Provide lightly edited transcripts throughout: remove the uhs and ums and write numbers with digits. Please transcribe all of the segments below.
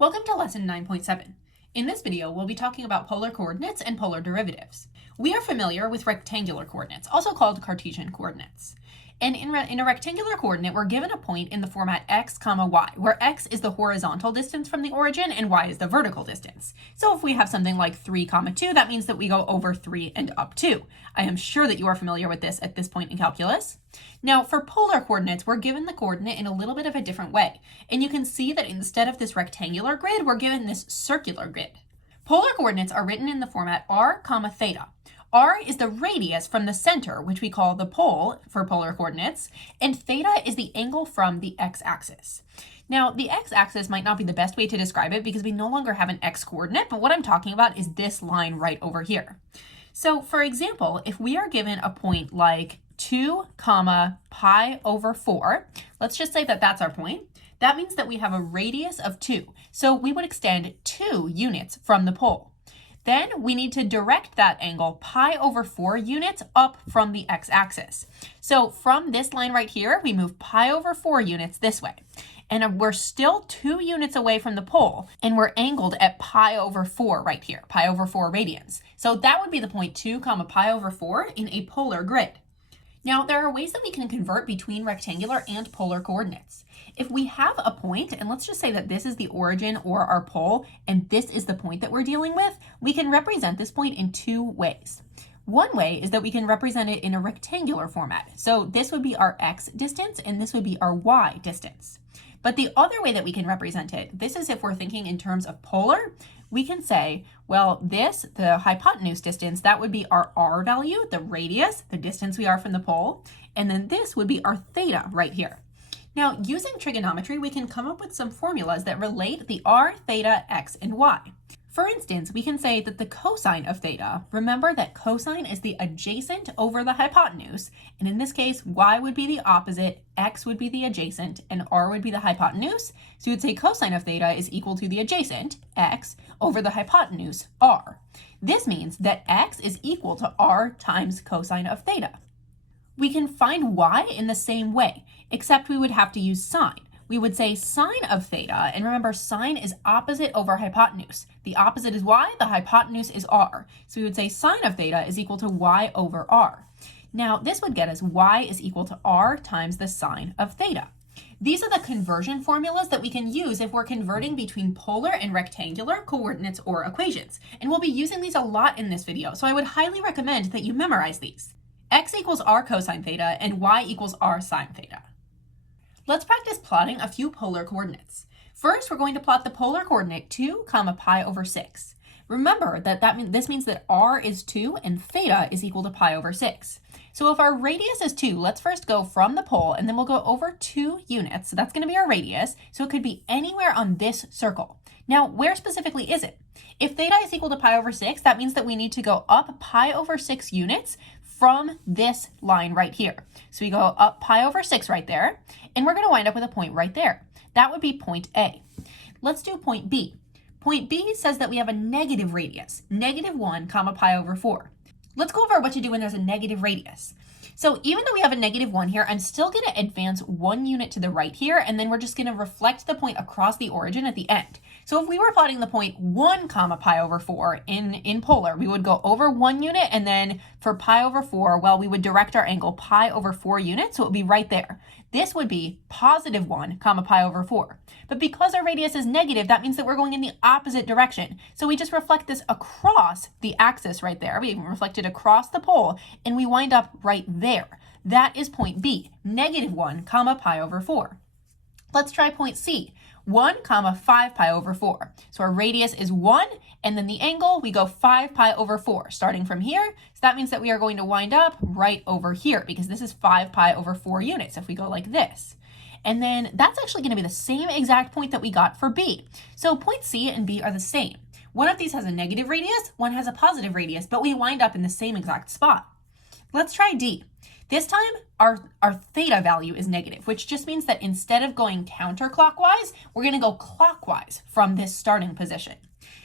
Welcome to lesson 9.7. In this video, we'll be talking about polar coordinates and polar derivatives. We are familiar with rectangular coordinates, also called Cartesian coordinates. And in a rectangular coordinate, we're given a point in the format x, y, where x is the horizontal distance from the origin and y is the vertical distance. So if we have something like 3, 2, that means that we go over 3 and up 2. I am sure that you are familiar with this at this point in calculus. Now, for polar coordinates, we're given the coordinate in a little bit of a different way. And you can see that instead of this rectangular grid, we're given this circular grid. Polar coordinates are written in the format r, theta. R is the radius from the center, which we call the pole for polar coordinates, and theta is the angle from the x-axis. Now, the x-axis might not be the best way to describe it because we no longer have an x-coordinate, but what I'm talking about is this line right over here. So, for example, if we are given a point like 2, pi over 4, let's just say that that's our point. That means that we have a radius of 2, so we would extend 2 units from the pole. Then we need to direct that angle pi over 4 units up from the x-axis. So from this line right here, we move pi over 4 units this way. And we're still 2 units away from the pole, and we're angled at pi over 4 right here, pi over 4 radians. So that would be the point 2, pi over 4 in a polar grid. Now, there are ways that we can convert between rectangular and polar coordinates. If we have a point, and let's just say that this is the origin or our pole, and this is the point that we're dealing with, we can represent this point in 2 ways. One way is that we can represent it in a rectangular format. So this would be our x distance, and this would be our y distance. But the other way that we can represent it, this is if we're thinking in terms of polar, we can say, well, this, the hypotenuse distance, that would be our r value, the radius, the distance we are from the pole, and then this would be our theta right here. Now, using trigonometry, we can come up with some formulas that relate the r, theta, x, and y. For instance, we can say that the cosine of theta, remember that cosine is the adjacent over the hypotenuse, and in this case, y would be the opposite, x would be the adjacent, and r would be the hypotenuse. So you would say cosine of theta is equal to the adjacent, x, over the hypotenuse, r. This means that x is equal to r times cosine of theta. We can find y in the same way, except we would have to use sine. We would say sine of theta, and remember sine is opposite over hypotenuse. The opposite is y, the hypotenuse is r. So we would say sine of theta is equal to y over r. Now this would get us y is equal to r times the sine of theta. These are the conversion formulas that we can use if we're converting between polar and rectangular coordinates or equations. And we'll be using these a lot in this video, so I would highly recommend that you memorize these. X equals r cosine theta and y equals r sine theta. Let's practice plotting a few polar coordinates. First, we're going to plot the polar coordinate 2, pi over 6. Remember that this means that r is 2 and theta is equal to pi over 6. So if our radius is 2, let's first go from the pole and then we'll go over 2 units. So that's going to be our radius. So it could be anywhere on this circle. Now, where specifically is it? If theta is equal to pi over 6, that means that we need to go up pi over 6 units from this line right here. So we go up pi over 6 right there, and we're going to wind up with a point right there. That would be point A. Let's do point B. Point B says that we have a negative radius, -1, pi over 4. Let's go over what to do when there's a negative radius. So even though we have a -1 here, I'm still going to advance 1 unit to the right here, and then we're just going to reflect the point across the origin at the end. So if we were plotting the point 1, pi over 4 in polar, we would go over 1 unit, and then for pi over 4, well, we would direct our angle pi over 4 units, so it would be right there. This would be +1, pi over 4. But because our radius is negative, that means that we're going in the opposite direction. So we just reflect this across the axis right there. We reflect it across the pole, and we wind up right there. That is point B, -1, pi over 4. Let's try point C, 1, 5 pi over 4. So our radius is 1, and then the angle, we go 5 pi over 4, starting from here. So that means that we are going to wind up right over here, because this is 5 pi over 4 units if we go like this. And then that's actually going to be the same exact point that we got for B. So point C and B are the same. One of these has a negative radius, one has a positive radius, but we wind up in the same exact spot. Let's try D. This time, our theta value is negative, which just means that instead of going counterclockwise, we're going to go clockwise from this starting position.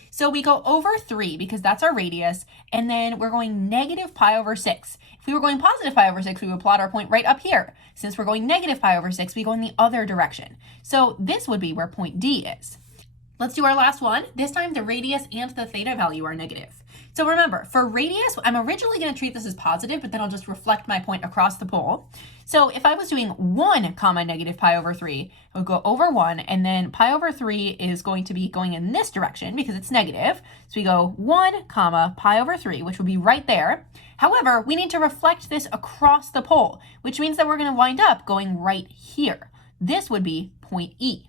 So we go over 3 because that's our radius, and then we're going -pi over 6. If we were going +pi over 6, we would plot our point right up here. Since we're going -pi over 6, we go in the other direction. So this would be where point D is. Let's do our last one. This time the radius and the theta value are negative. So remember, for radius, I'm originally going to treat this as positive, but then I'll just reflect my point across the pole. So if I was doing 1 comma negative pi over 3, I would go over 1, and then pi over 3 is going to be going in this direction because it's negative. So we go 1 comma pi over 3, which would be right there. However, we need to reflect this across the pole, which means that we're going to wind up going right here. This would be point E.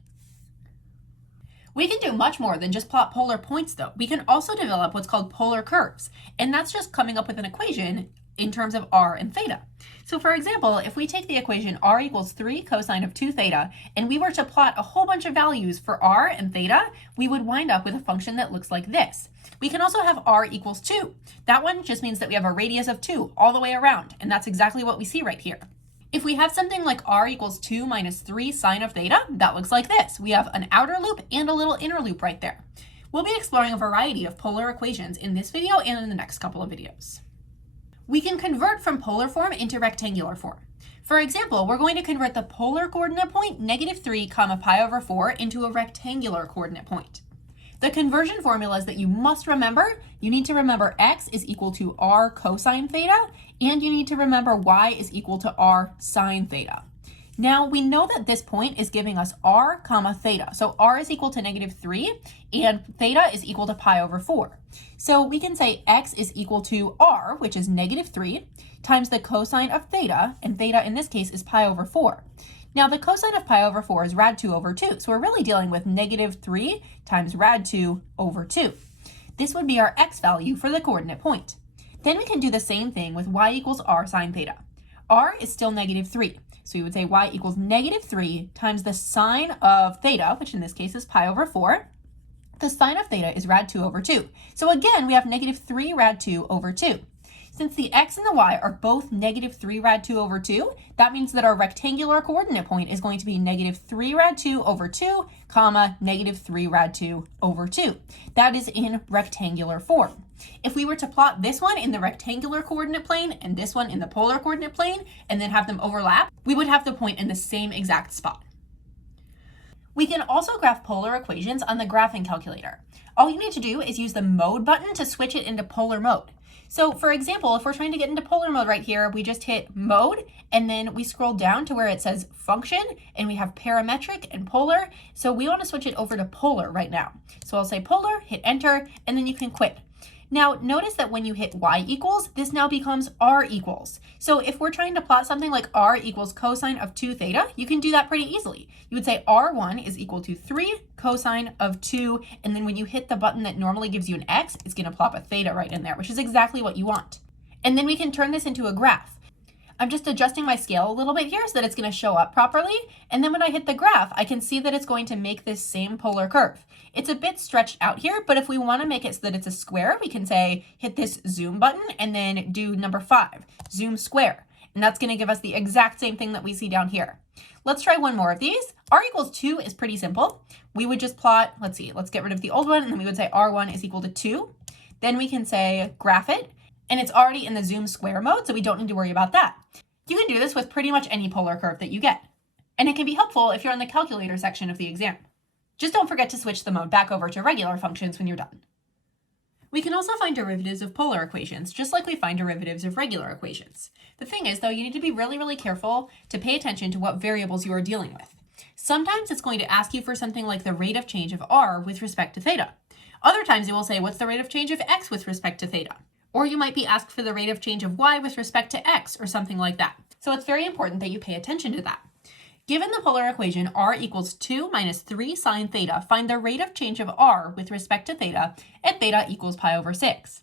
We can do much more than just plot polar points, though. We can also develop what's called polar curves, and that's just coming up with an equation in terms of r and theta. So for example, if we take the equation r equals 3 cosine of 2 theta, and we were to plot a whole bunch of values for r and theta, we would wind up with a function that looks like this. We can also have r equals 2. That one just means that we have a radius of 2 all the way around, and that's exactly what we see right here. If we have something like r equals 2 minus 3 sine of theta, that looks like this. We have an outer loop and a little inner loop right there. We'll be exploring a variety of polar equations in this video and in the next couple of videos. We can convert from polar form into rectangular form. For example, we're going to convert the polar coordinate point -3 comma pi over 4 into a rectangular coordinate point. The conversion formulas that you must remember, you need to remember x is equal to r cosine theta, and you need to remember y is equal to r sine theta. Now, we know that this point is giving us r comma theta. So r is equal to -3, and theta is equal to pi over 4. So we can say x is equal to r, which is -3, times the cosine of theta, and theta in this case is pi over 4. Now, the cosine of pi over 4 is rad 2 over 2, so we're really dealing with -3 times rad 2 over 2. This would be our x value for the coordinate point. Then we can do the same thing with y equals r sine theta. R is still -3, so we would say y equals -3 times the sine of theta, which in this case is pi over 4. The sine of theta is rad 2 over 2. So again, we have -3 rad 2 over 2. Since the x and the y are both -3 rad 2 over 2, that means that our rectangular coordinate point is going to be -3 rad 2 over 2, comma, -3 rad 2 over 2. That is in rectangular form. If we were to plot this one in the rectangular coordinate plane and this one in the polar coordinate plane, and then have them overlap, we would have the point in the same exact spot. We can also graph polar equations on the graphing calculator. All you need to do is use the mode button to switch it into polar mode. So for example, if we're trying to get into polar mode right here, we just hit mode, and then we scroll down to where it says function, and we have parametric and polar. So we want to switch it over to polar right now. So I'll say polar, hit enter, and then you can quit. Now, notice that when you hit y equals, this now becomes r equals. So if we're trying to plot something like r equals cosine of 2 theta, you can do that pretty easily. You would say r1 is equal to 3 cosine of 2, and then when you hit the button that normally gives you an x, it's going to plop a theta right in there, which is exactly what you want. And then we can turn this into a graph. I'm just adjusting my scale a little bit here so that it's going to show up properly. And then when I hit the graph, I can see that it's going to make this same polar curve. It's a bit stretched out here, but if we want to make it so that it's a square, we can say hit this zoom button and then do number 5, zoom square. And that's going to give us the exact same thing that we see down here. Let's try one more of these. R equals 2 is pretty simple. We would just plot, let's get rid of the old one, and then we would say R1 is equal to 2. Then we can say graph it. And it's already in the zoom square mode, so we don't need to worry about that. You can do this with pretty much any polar curve that you get. And it can be helpful if you're in the calculator section of the exam. Just don't forget to switch the mode back over to regular functions when you're done. We can also find derivatives of polar equations, just like we find derivatives of regular equations. The thing is, though, you need to be really careful to pay attention to what variables you are dealing with. Sometimes it's going to ask you for something like the rate of change of r with respect to theta. Other times it will say, what's the rate of change of x with respect to theta? Or you might be asked for the rate of change of y with respect to x or something like that. So it's very important that you pay attention to that. Given the polar equation r equals 2 minus 3 sine theta, find the rate of change of r with respect to theta at theta equals pi over 6.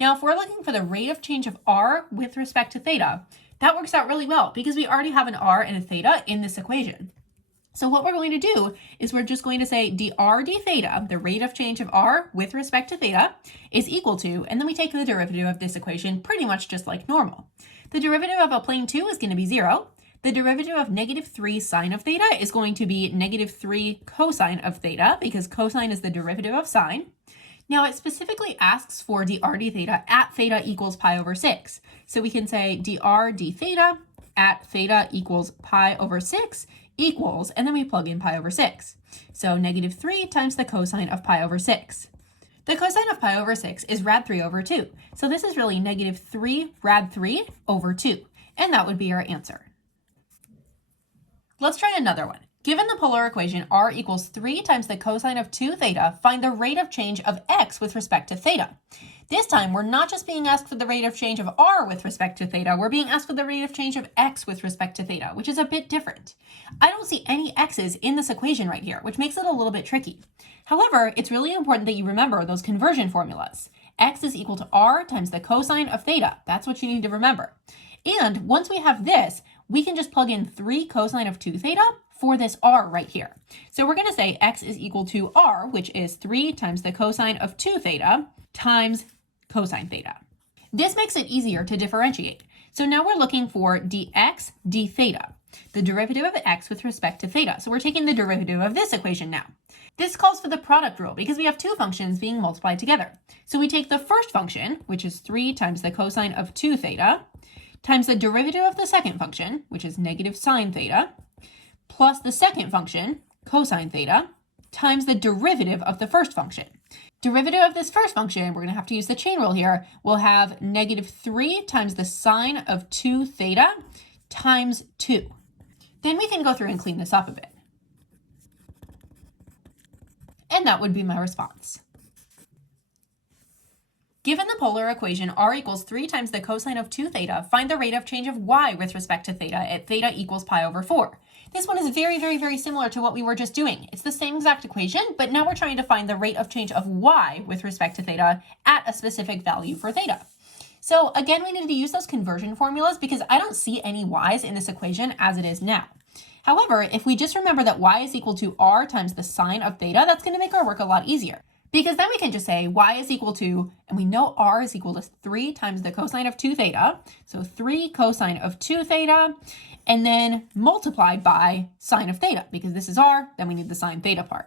Now, if we're looking for the rate of change of r with respect to theta, that works out really well because we already have an r and a theta in this equation. So what we're going to do is we're just going to say dr d theta, the rate of change of r with respect to theta, is equal to, and then we take the derivative of this equation pretty much just like normal. The derivative of a plane 2 is going to be 0. The derivative of -3 sine of theta is going to be -3 cosine of theta because cosine is the derivative of sine. Now it specifically asks for dr d theta at theta equals pi over 6. So we can say dr d theta at theta equals pi over 6 equals, and then we plug in pi over 6. So negative 3 times the cosine of pi over 6. The cosine of pi over 6 is rad 3 over 2. So this is really negative 3 rad 3 over 2. And that would be our answer. Let's try another one. Given the polar equation r equals 3 times the cosine of 2 theta, find the rate of change of x with respect to theta. This time, we're not just being asked for the rate of change of r with respect to theta, we're being asked for the rate of change of x with respect to theta, which is a bit different. I don't see any x's in this equation right here, which makes it a little bit tricky. However, it's really important that you remember those conversion formulas. X is equal to r times the cosine of theta. That's what you need to remember. And once we have this, we can just plug in 3 cosine of 2 theta for this r right here. So we're going to say x is equal to r, which is 3 times the cosine of 2 theta times cosine theta. This makes it easier to differentiate. So now we're looking for dx d theta, the derivative of x with respect to theta. So we're taking the derivative of this equation now. This calls for the product rule because we have two functions being multiplied together. So we take the first function, which is 3 times the cosine of 2 theta, times the derivative of the second function, which is negative sine theta, plus the second function, cosine theta, times the derivative of the first function. Derivative of this first function, we're going to have to use the chain rule here, we'll have negative 3 times the sine of 2 theta times 2. Then we can go through and clean this up a bit. And that would be my response. Given the polar equation r equals 3 times the cosine of 2 theta, find the rate of change of y with respect to theta at theta equals pi over 4. This one is very, very, very similar to what we were just doing. It's the same exact equation, but now we're trying to find the rate of change of y with respect to theta at a specific value for theta. So again, we need to use those conversion formulas because I don't see any y's in this equation as it is now. However, if we just remember that y is equal to r times the sine of theta, that's going to make our work a lot easier. Because then we can just say y is equal to, and we know r is equal to 3 times the cosine of 2 theta, so 3 cosine of 2 theta, and then multiplied by sine of theta, because this is r, then we need the sine theta part.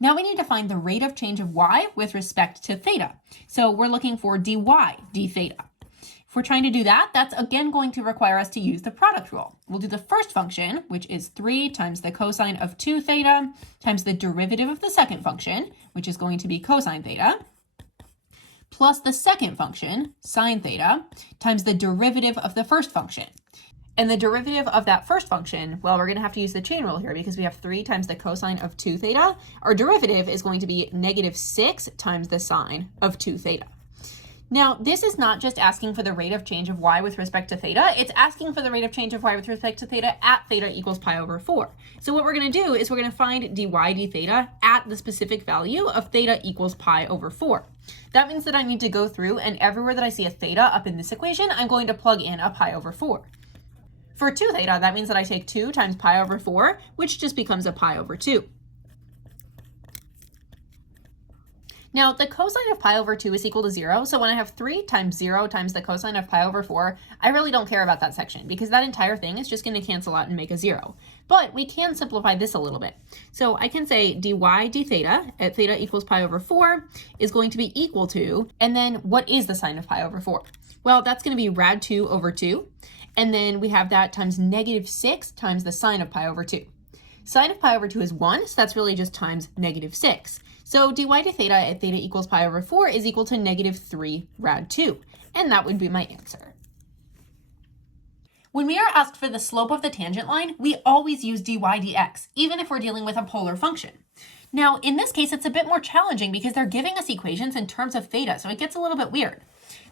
Now we need to find the rate of change of y with respect to theta. So we're looking for dy d theta. If we're trying to do that, that's again going to require us to use the product rule. We'll do the first function, which is 3 times the cosine of 2 theta times the derivative of the second function, which is going to be cosine theta, plus the second function, sine theta, times the derivative of the first function. And the derivative of that first function, well, we're going to have to use the chain rule here because we have 3 times the cosine of 2 theta. Our derivative is going to be negative 6 times the sine of 2 theta. Now, this is not just asking for the rate of change of y with respect to theta, it's asking for the rate of change of y with respect to theta at theta equals pi over 4. So what we're going to do is we're going to find dy d theta at the specific value of theta equals pi over 4. That means that I need to go through and everywhere that I see a theta up in this equation, I'm going to plug in a pi over 4. For 2 theta, that means that I take 2 times pi over 4, which just becomes a pi over 2. Now, the cosine of pi over 2 is equal to 0, so when I have 3 times 0 times the cosine of pi over 4, I really don't care about that section because that entire thing is just going to cancel out and make a 0. But we can simplify this a little bit. So I can say dy d theta at theta equals pi over 4 is going to be equal to, and then what is the sine of pi over 4? Well, that's going to be rad 2 over 2, and then we have that times negative 6 times the sine of pi over 2. Sine of pi over 2 is 1, so that's really just times negative 6. So dy d theta at theta equals pi over 4 is equal to negative 3 rad 2, and that would be my answer. When we are asked for the slope of the tangent line, we always use dy dx, even if we're dealing with a polar function. Now, in this case, it's a bit more challenging because they're giving us equations in terms of theta, so it gets a little bit weird.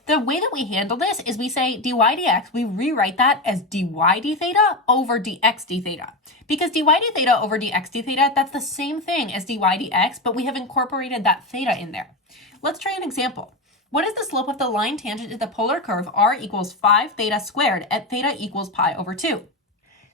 The way that we handle this is we say dy dx, we rewrite that as dy d theta over dx d theta. Because dy d theta over dx d theta, that's the same thing as dy dx, but we have incorporated that theta in there. Let's try an example. What is the slope of the line tangent to the polar curve r equals 5 theta squared at theta equals pi over 2?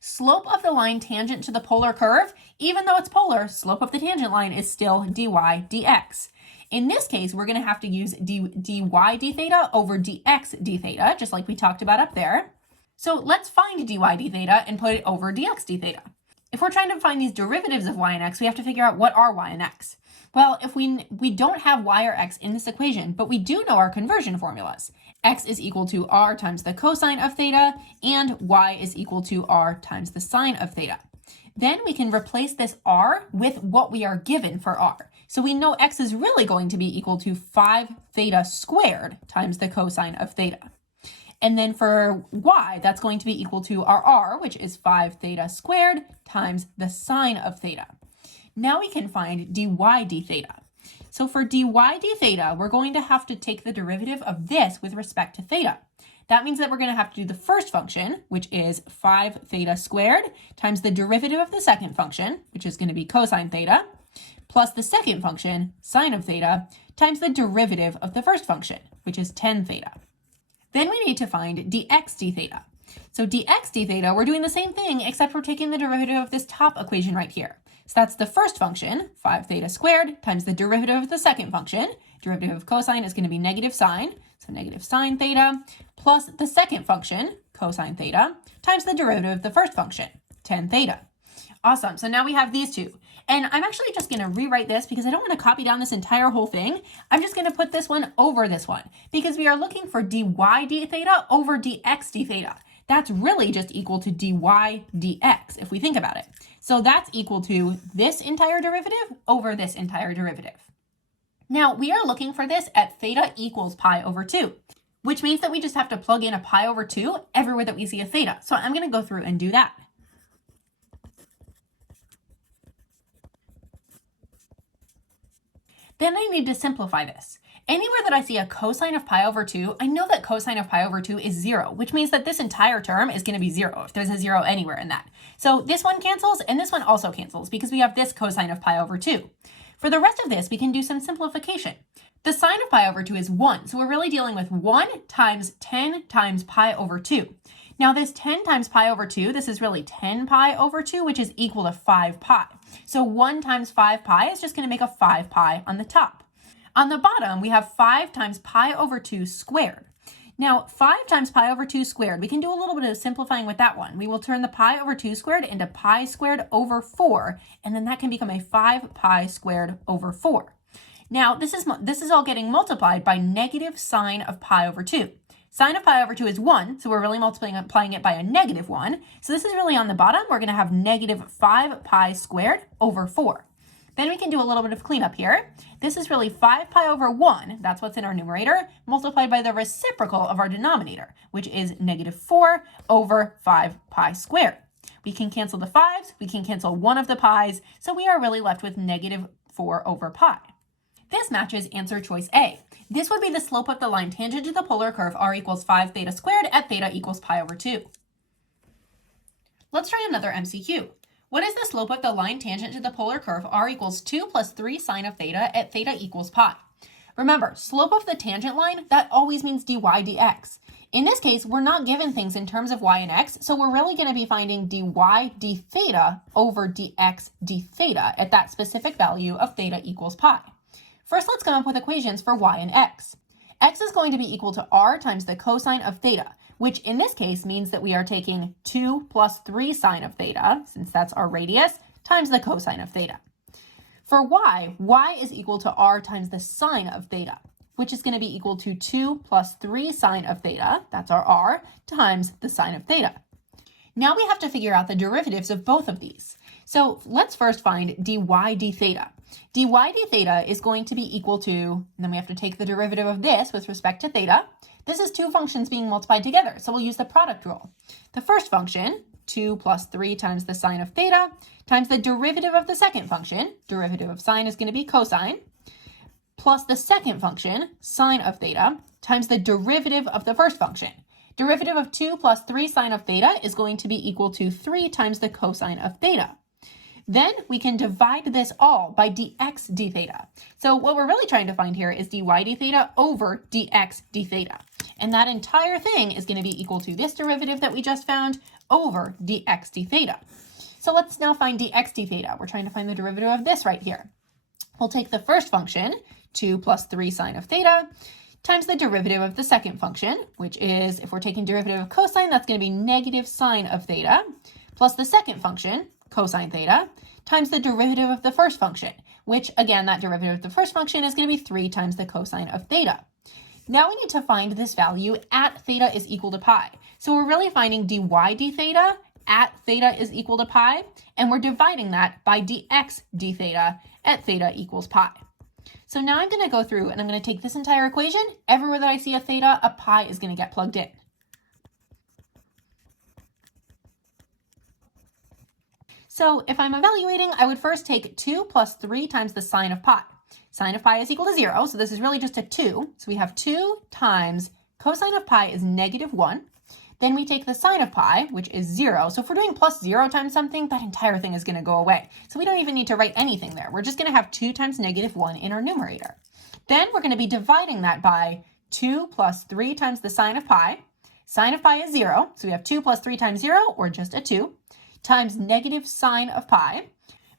Slope of the line tangent to the polar curve, even though it's polar, slope of the tangent line is still dy dx. In this case, we're going to have to use dy d theta over dx d theta, just like we talked about up there. So let's find dy d theta and put it over dx d theta. If we're trying to find these derivatives of y and x, we have to figure out what are y and x. Well, if we don't have y or x in this equation, but we do know our conversion formulas. x is equal to r times the cosine of theta, and y is equal to r times the sine of theta. Then we can replace this r with what we are given for r. So we know x is really going to be equal to 5 theta squared times the cosine of theta. And then for y, that's going to be equal to our r, which is 5 theta squared times the sine of theta. Now we can find dy d theta. So for dy d theta, we're going to have to take the derivative of this with respect to theta. That means that we're going to have to do the first function, which is 5 theta squared, times the derivative of the second function, which is going to be cosine theta, plus the second function, sine of theta, times the derivative of the first function, which is 10 theta. Then we need to find dx d theta. So dx d theta, we're doing the same thing, except we're taking the derivative of this top equation right here. So that's the first function, 5 theta squared, times the derivative of the second function. Derivative of cosine is going to be negative sine, so negative sine theta, plus the second function, cosine theta, times the derivative of the first function, 10 theta. Awesome, so now we have these two. And I'm actually just going to rewrite this because I don't want to copy down this entire whole thing. I'm just going to put this one over this one because we are looking for dy d theta over dx d theta. That's really just equal to dy dx if we think about it. So that's equal to this entire derivative over this entire derivative. Now we are looking for this at theta equals pi over 2, which means that we just have to plug in a pi over 2 everywhere that we see a theta. So I'm going to go through and do that. Then I need to simplify this. Anywhere that I see a cosine of pi over 2, I know that cosine of pi over 2 is 0, which means that this entire term is going to be 0 if there's a 0 anywhere in that. So this one cancels and this one also cancels because we have this cosine of pi over 2. For the rest of this, we can do some simplification. The sine of pi over 2 is 1, so we're really dealing with 1 times 10 times pi over 2. Now this 10 times pi over 2, this is really 10 pi over 2, which is equal to 5 pi. So 1 times 5 pi is just going to make a 5 pi on the top. On the bottom, we have 5 times pi over 2 squared. Now, 5 times pi over 2 squared, we can do a little bit of simplifying with that one. We will turn the pi over 2 squared into pi squared over 4, and then that can become a 5 pi squared over 4. Now, this is all getting multiplied by negative sine of pi over 2. Sine of pi over 2 is 1, so we're really multiplying it by a negative 1. So this is really on the bottom. We're going to have negative 5 pi squared over 4. Then we can do a little bit of cleanup here. This is really 5 pi over 1, that's what's in our numerator, multiplied by the reciprocal of our denominator, which is negative 4 over 5 pi squared. We can cancel the 5s, we can cancel one of the pi's, so we are really left with negative 4 over pi. This matches answer choice A. This would be the slope of the line tangent to the polar curve r equals 5 theta squared at theta equals pi over 2. Let's try another MCQ. What is the slope of the line tangent to the polar curve r equals 2 plus 3 sine of theta at theta equals pi? Remember, slope of the tangent line, that always means dy dx. In this case, we're not given things in terms of y and x, so we're really going to be finding dy d theta over dx d theta at that specific value of theta equals pi. First, let's come up with equations for y and x. X is going to be equal to r times the cosine of theta, which in this case means that we are taking 2 plus 3 sine of theta, since that's our radius, times the cosine of theta. For y is equal to r times the sine of theta, which is going to be equal to 2 plus 3 sine of theta, that's our r, times the sine of theta. Now we have to figure out the derivatives of both of these. So let's first find dy d theta. dy d theta is going to be equal to, and then we have to take the derivative of this with respect to theta. This is two functions being multiplied together, so we'll use the product rule. The first function, 2 plus 3 times the sine of theta, times the derivative of the second function, derivative of sine is going to be cosine, plus the second function, sine of theta, times the derivative of the first function. Derivative of 2 plus 3 sine of theta is going to be equal to 3 times the cosine of theta. Then we can divide this all by dx d theta. So what we're really trying to find here is dy d theta over dx d theta. And that entire thing is going to be equal to this derivative that we just found over dx d theta. So let's now find dx d theta. We're trying to find the derivative of this right here. We'll take the first function, 2 plus 3 sine of theta, times the derivative of the second function, which is, if we're taking derivative of cosine, that's going to be negative sine of theta, plus the second function, cosine theta, times the derivative of the first function, which, again, that derivative of the first function is going to be 3 times the cosine of theta. Now we need to find this value at theta is equal to pi. So we're really finding dy d theta at theta is equal to pi, and we're dividing that by dx d theta at theta equals pi. So now I'm going to go through and I'm going to take this entire equation. Everywhere that I see a theta, a pi is going to get plugged in. So if I'm evaluating, I would first take 2 plus 3 times the sine of pi. Sine of pi is equal to 0, so this is really just a 2. So we have 2 times cosine of pi is negative 1. Then we take the sine of pi, which is 0. So if we're doing plus 0 times something, that entire thing is going to go away. So we don't even need to write anything there. We're just going to have 2 times negative 1 in our numerator. Then we're going to be dividing that by 2 plus 3 times the sine of pi. Sine of pi is 0, so we have 2 plus 3 times 0, or just a 2, times negative sine of pi.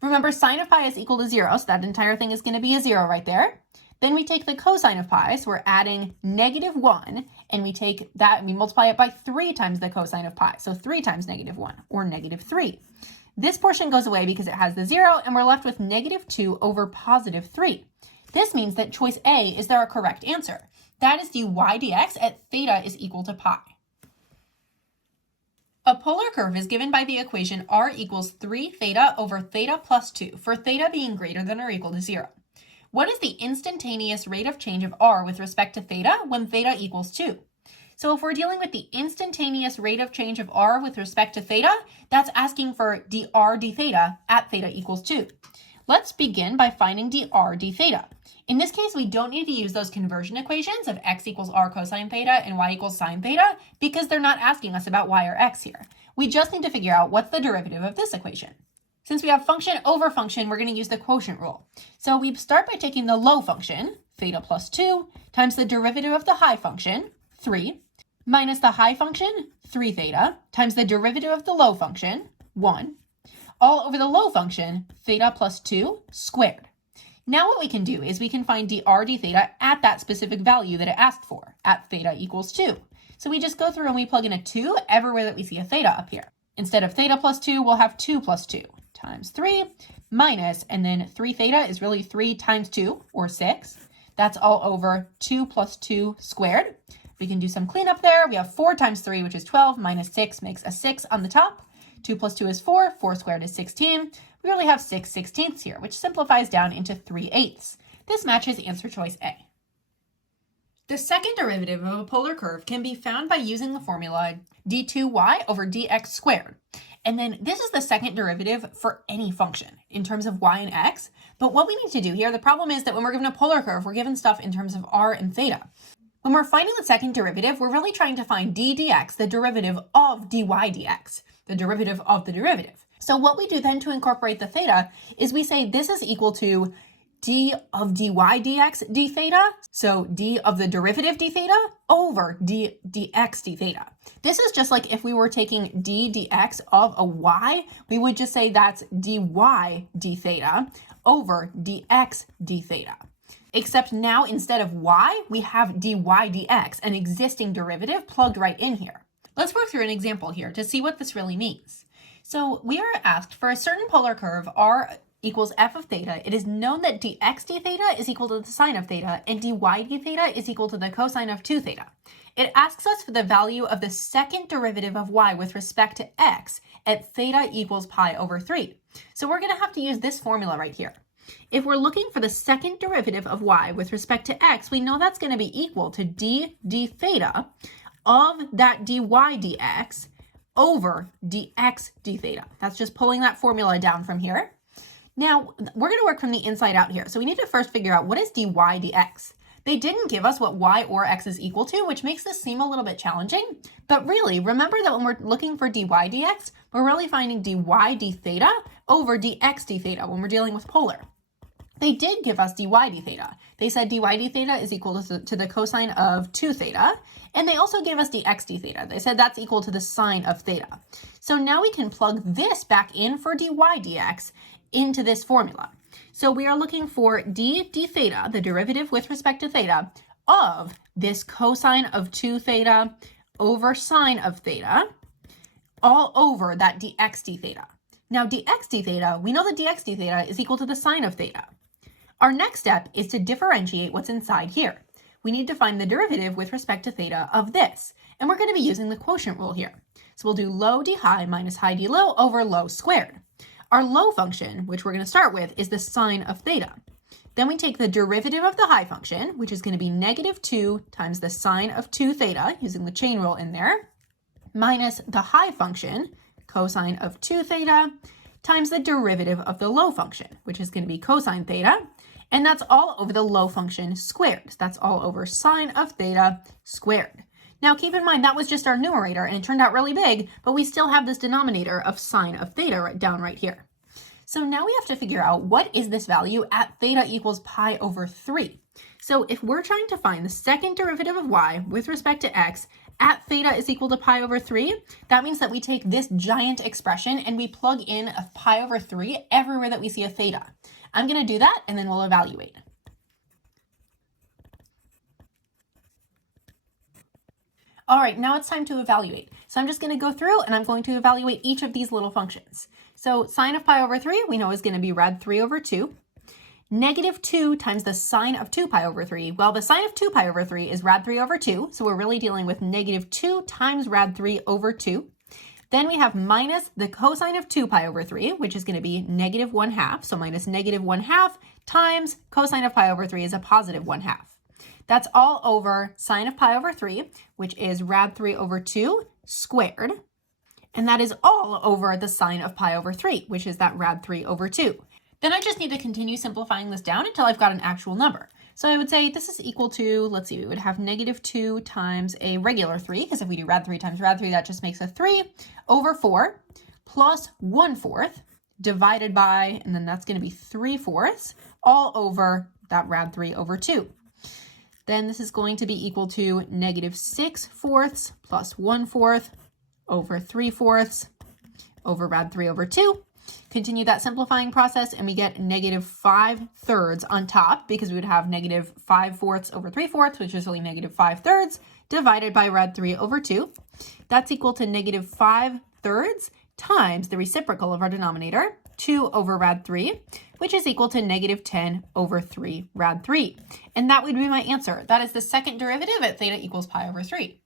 Remember, sine of pi is equal to 0, so that entire thing is going to be a 0 right there. Then we take the cosine of pi, so we're adding negative 1, and we take that and we multiply it by 3 times the cosine of pi, so 3 times negative 1, or negative 3. This portion goes away because it has the 0, and we're left with negative 2 over positive 3. This means that choice A is our correct answer. That is dy dx at theta is equal to pi. A polar curve is given by the equation r equals 3 theta over theta plus 2, for theta being greater than or equal to 0. What is the instantaneous rate of change of r with respect to theta when theta equals 2? So if we're dealing with the instantaneous rate of change of r with respect to theta, that's asking for dr d theta at theta equals 2. Let's begin by finding dr d theta. In this case, we don't need to use those conversion equations of x equals r cosine theta and y equals sine theta because they're not asking us about y or x here. We just need to figure out what's the derivative of this equation. Since we have function over function, we're going to use the quotient rule. So we start by taking the low function, theta plus 2, times the derivative of the high function, 3, minus the high function, 3 theta, times the derivative of the low function, 1, all over the low function, theta plus 2 squared. Now what we can do is we can find dr d theta at that specific value that it asked for, at theta equals 2. So we just go through and we plug in a 2 everywhere that we see a theta up here. Instead of theta plus 2, we'll have 2 plus 2 times 3 minus, and then 3 theta is really 3 times 2, or 6. That's all over 2 plus 2 squared. We can do some cleanup there. We have 4 times 3, which is 12, minus 6 makes a 6 on the top. 2 plus 2 is 4, 4 squared is 16. We only have 6/16 here, which simplifies down into 3/8. This matches answer choice A. The second derivative of a polar curve can be found by using the formula d2y over dx squared. And then this is the second derivative for any function in terms of y and x. But what we need to do here, the problem is that when we're given a polar curve, we're given stuff in terms of r and theta. When we're finding the second derivative, we're really trying to find d dx, the derivative of dy dx, the derivative of the derivative. So what we do then to incorporate the theta is we say this is equal to d of dy dx d theta, so d of the derivative d theta over d dx d theta. This is just like if we were taking d dx of a y, we would just say that's dy d theta over dx d theta. Except now instead of y, we have dy dx, an existing derivative plugged right in here. Let's work through an example here to see what this really means. So we are asked for a certain polar curve r equals f of theta. It is known that dx d theta is equal to the sine of theta and dy d theta is equal to the cosine of 2 theta. It asks us for the value of the second derivative of y with respect to x at theta equals pi over 3. So we're going to have to use this formula right here. If we're looking for the second derivative of y with respect to x, we know that's going to be equal to d theta of that dy dx over dx d theta. That's just pulling that formula down from here. Now, we're going to work from the inside out here. So we need to first figure out what is dy dx. They didn't give us what y or x is equal to, which makes this seem a little bit challenging. But really, remember that when we're looking for dy dx, we're really finding dy d theta over dx d theta when we're dealing with polar. They did give us dy d theta. They said dy d theta is equal to the cosine of 2 theta, and they also gave us dx d theta. They said that's equal to the sine of theta. So now we can plug this back in for dy dx into this formula. So we are looking for d theta, the derivative with respect to theta, of this cosine of 2 theta over sine of theta, all over that dx d theta. Now dx d theta, we know that dx d theta is equal to the sine of theta. Our next step is to differentiate what's inside here. we need to find the derivative with respect to theta of this. And we're going to be using the quotient rule here. So we'll do low d high minus high d low over low squared. Our low function, which we're going to start with, is the sine of theta. Then we take the derivative of the high function, which is going to be -2 times the sine of 2 theta, using the chain rule in there, minus the high function, cosine of 2 theta, times the derivative of the low function, which is going to be cosine theta, and that's all over the low function squared. So that's all over sine of theta squared. Now keep in mind that was just our numerator, and it turned out really big, but we still have this denominator of sine of theta down right here. So now we have to figure out what is this value at theta equals pi over 3. So if we're trying to find the second derivative of y with respect to x at theta is equal to pi over 3, that means that we take this giant expression and we plug in a pi over 3 everywhere that we see a theta. I'm going to do that and then we'll evaluate. All right, now it's time to evaluate. So I'm just going to go through and I'm going to evaluate each of these little functions. So sine of pi over 3 we know is going to be rad 3 over 2. -2 times the sine of 2 pi over 3. Well, the sine of 2 pi over 3 is rad 3 over 2, so we're really dealing with -2 times rad 3 over 2. Then we have minus the cosine of 2 pi over 3, which is going to be -1/2, so minus -1/2 times cosine of pi over 3 is a +1/2. That's all over sine of pi over 3, which is rad 3 over 2 squared. And that is all over the sine of pi over 3, which is that rad 3 over 2. Then I just need to continue simplifying this down until I've got an actual number. So I would say this is equal to, let's see, we would have -2 times a regular 3, because if we do rad 3 times rad 3, that just makes a 3 over 4 plus 1/4 divided by, and then that's going to be 3/4 all over that rad 3 over 2. Then this is going to be equal to -6/4 plus 1/4 over 3/4 over rad 3 over 2. Continue that simplifying process and we get -5/3 on top, because we would have -5/4 over 3/4, which is really -5/3 divided by rad 3 over 2. That's equal to -5/3 times the reciprocal of our denominator, 2 over rad 3, which is equal to -10 over 3 rad 3. And that would be my answer. That is the second derivative at theta equals pi over 3.